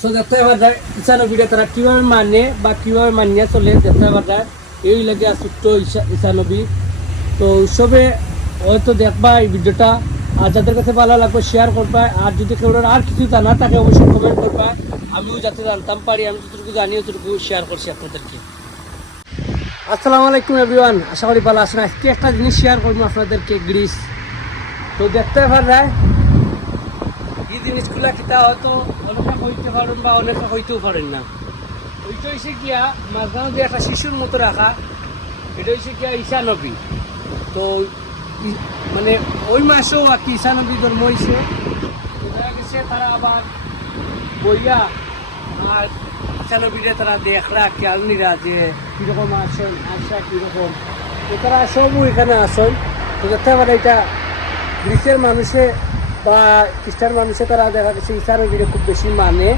So দেখতে পাওয়া যায় ঈশানবীরে তারা কীভাবে মানে বা কীভাবে মানিয়ে চলে দেখতে পাওয়া যায় এই লাগে ছোট্ট ঈশানবী। তো উৎসবে হয়তো দেখবা এই ভিডিওটা, আর যাদের কাছে ভালো লাগবে শেয়ার করবা, আর যদি কেউ আর কিছু জানা থাকে অবশ্যই কমেন্ট করবা, আমিও যাতে জানতাম পারি, আমি যতটুকু জানি ততটুকু শেয়ার করছি আপনাদেরকে। আসসালামু আলাইকুম এভরিওয়ান, আশা করি ভালো আছেন। আজকে একটা জিনিস শেয়ার করবো আপনাদেরকে, গ্রিস। তো দেখতে পারা যায় এই জিনিসগুলা কিতা হয়তো অনেকে হইতে পারেন বা অনেকে হইতেও পারেন না। ওইটা হয়েছে গিয়া মাঝখানে যে একটা শিশুর মতো রাখা, এটা হচ্ছে গিয়া ঈশানবী। তো মানে ওই মাসেও আর কি ঈশানবী জন্ম হয়েছে, দেখা গেছে তারা আবার বইয়া আর ঈশানবীরে তারা দেখরা খেয়ালনিরা যে কীরকম আসন আসা কীরকম, তো তারা সবও এখানে আসন। তো দেখতে পারে এটা গ্রিসের মানুষে বা খ্রিস্টান মানুষে তারা দেখা গেছে ঈশানবীরে খুব বেশি মানে।